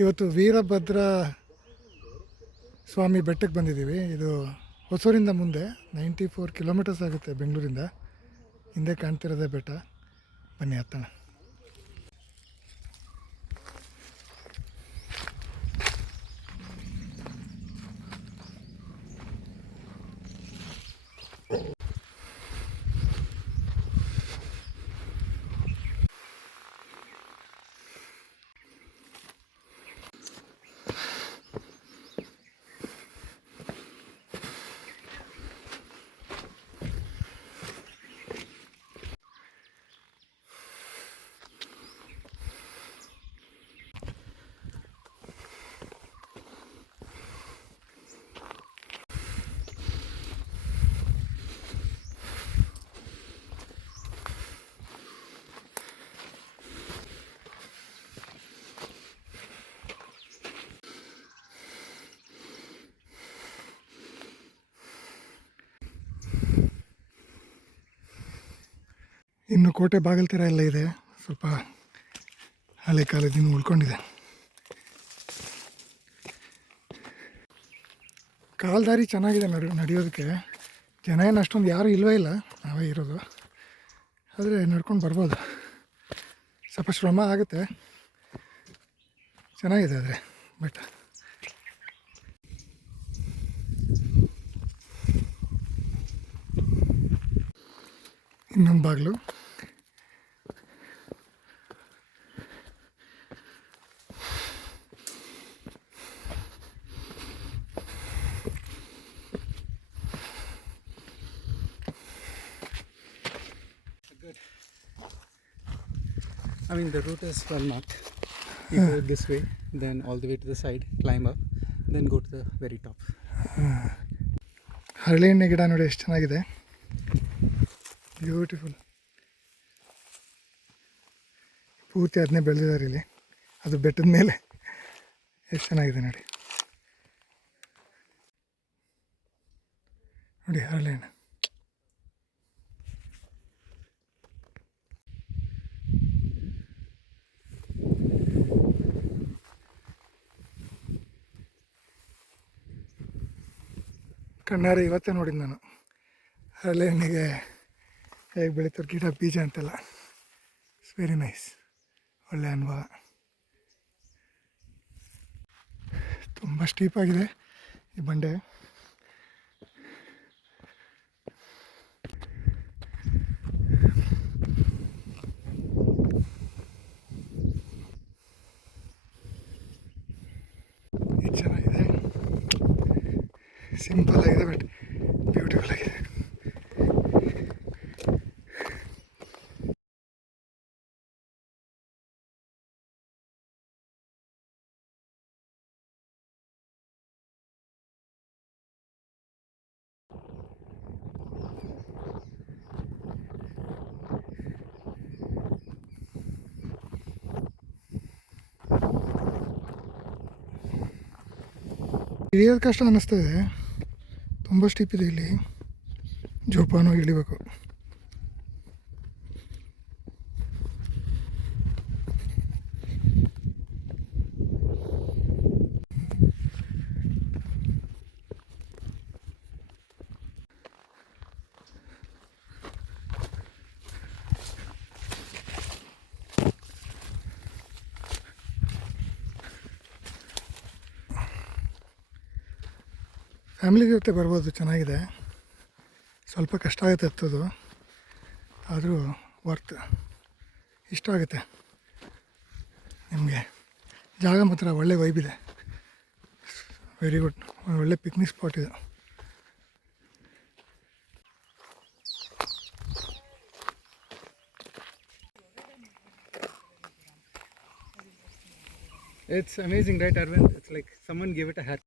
ಇವತ್ತು ವೀರಭದ್ರ ಸ್ವಾಮಿ ಬೆಟ್ಟಕ್ಕೆ ಬಂದಿದ್ದೀವಿ. ಇದು ಹೊಸೂರಿಂದ ಮುಂದೆ 94 ಕಿಲೋಮೀಟರ್ಸ್ ಆಗುತ್ತೆ ಬೆಂಗಳೂರಿಂದ. ಹಿಂದೆ ಕಾಣ್ತಿರೋದೇ ಬೆಟ್ಟ. ಬನ್ನಿ ಹತ್ತೋಣ. ಇನ್ನು ಕೋಟೆ ಬಾಗಿಲು ಥರ ಎಲ್ಲ ಇದೆ. ಸ್ವಲ್ಪ ಹಳೆ ಕಾಲದಿಂದ ಉಳ್ಕೊಂಡಿದೆ. ಕಾಲ್ದಾರಿ ಚೆನ್ನಾಗಿದೆ ನಡೆಯೋದಕ್ಕೆ. ಜನ ಏನು ಅಷ್ಟೊಂದು ಯಾರೂ ಇಲ್ಲವೇ ಇಲ್ಲ, ನಾವೇ ಇರೋದು. ಆದರೆ ನಡ್ಕೊಂಡು ಬರ್ಬೋದು. ಸ್ವಲ್ಪ ಶ್ರಮ ಆಗುತ್ತೆ, ಚೆನ್ನಾಗಿದೆ ಆದರೆ ಬೆಟ್ಟ. ಇನ್ನೊಂದು ಬಾಗಿಲು. I mean, the route is well marked. You go this way, then all the way to the side, climb up, then go to the very top. ಹರಳೆ ಎಣ್ಣೆ ಗಿಡ ನೋಡಿ ಎಷ್ಟು ಚೆನ್ನಾಗಿದೆ, ಬ್ಯೂಟಿಫುಲ್. ಪೂರ್ತಿ ಅದನ್ನೇ ಬೆಳೆದಿದ್ದಾರೆ ಇಲ್ಲಿ, ಅದು ಬೆಟ್ಟದ ಮೇಲೆ. ಎಷ್ಟು ಚೆನ್ನಾಗಿದೆ ನೋಡಿ. ನೋಡಿ ಹರಳೆ ಎಣ್ಣೆ. ಕಣ್ಣಾರೆ ಇವತ್ತೇ ನೋಡಿದ್ದು ನಾನು ಹರಳೆ ಎಣ್ಣೆಗೆ ಹೇಗೆ ಬೆಳೀತಾರೆ ಗಿಡ ಬೀಜ ಅಂತೆಲ್ಲ. It's very nice. ಒಳ್ಳೆ ಅನುಭವ. ತುಂಬ ಸ್ಟೀಪಾಗಿದೆ ಈ ಬಂಡೆ. ಇದು ಚೆನ್ನಾಗಿದೆ, ಸಿಂಪಲ್ ಆಗಿದೆ ಬಟ್ ಬ್ಯೂಟಿಫುಲ್ ಆಗಿದೆ. ಇಳಿಯೋದು ಕಷ್ಟ ಅನ್ನಿಸ್ತದೆ, ತುಂಬ ಸ್ಟೀಪ್ ಇದೆ ಇಲ್ಲಿ. ಜೋಪಾನ ಇಳಿಬೇಕು. ಫ್ಯಾಮಿಲಿ ಜೊತೆ ಬರ್ಬೋದು, ಚೆನ್ನಾಗಿದೆ. ಸ್ವಲ್ಪ ಕಷ್ಟ ಆಗುತ್ತೆ ಹತ್ತೋದು, ಆದರೂ ವರ್ತ್. ಇಷ್ಟ ಆಗುತ್ತೆ ನಿಮಗೆ. ಜಾಗ ಮಾತ್ರ ಒಳ್ಳೆ ವೈಬ್ ಇದೆ, ವೆರಿ ಗುಡ್. ಒಳ್ಳೆ ಪಿಕ್ನಿಕ್ ಸ್ಪಾಟ್ ಇದು. It's amazing, right, Arvind? It's like someone gave it a haircut.